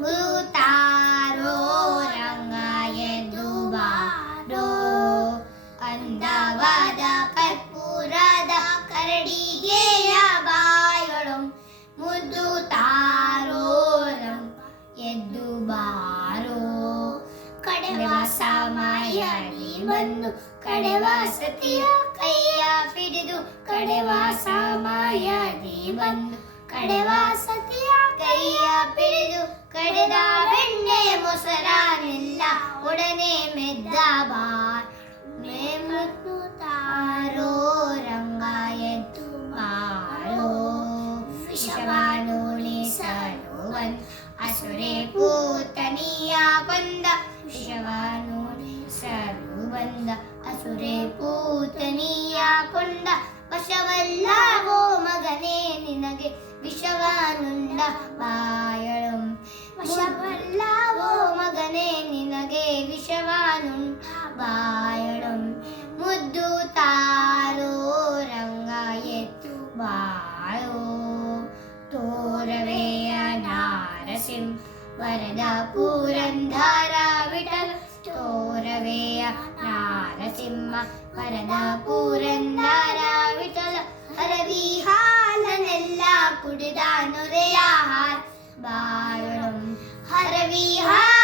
ಮುದುತಾರೋ ರಂಗ ಎದ್ದು ಬಾರೋ. ಅಂದವಾದ ಕರ್ಪೂರದ ಕರಡಿಗೆಯ ಬಾಯೊಳು ಮುದ್ದು ತಾರೋ ರಂಗ ಎದ್ದು ಬಾರೋ. ಕಡೆವ ಸಮಯದಿ ಬಂದು ಕಡೆವ ಸತಿಯ ಕೈಯ ಹಿಡಿದು ಕಡೆವ ಸಮಯದಿ ಬಂದು ಕಡೆವ ಸತಿಯ ಕೈಯ ಹಿಡಿದು ಕಡೆದ ಬೆಣ್ಣೆ ಮೊಸರನೆಲ್ಲ ಒಡನೆ ಮೆದ್ದ ಬಾರ್ ಮುದ್ದು ತಾರೋ ರಂಗ ಎದ್ದು ಬಾರೋ. ವಿಷವನುಳಿಸಲು ಬಂದ ಅಸುರೆ ಪೂತನಿಯ ಬಂದ ವಿಷವನುಳಿಸಲು ಬಂದ ಅಸುರೆ ಪೂತನಿಯ ಕೊಂಡ. ವಶವಲ್ಲವೋ ಮಗನೇ ನಿನಗೆ ವಿಷವನುಂಡ ಬಾಯಳು. ವಶವಲ್ಲವೋ ಮಗನೇ ನಿನಗೆ ವಿಷವನುಂಡ ಬಾಯಳು. ಮುದ್ದು ತಾರೋ ರಂಗ ಎದ್ದು ಬಾರೋ. ತೋರವೆಯ ನಾರಸಿಂಹ ವರದ ಪುರಂದರ ವಿಠಲ. ತೋರವೆಯ ನಾರಸಿಂಹ ವರದ ಪುರಂದರ ವಿಠಲ. ಹರವಿ ಹಾಲನೆಲ್ಲ ಕುಡಿದ ನೊರೆಯ ಹಾರ ಬಾಯಳು. ಹರವಿ ಹಾಲ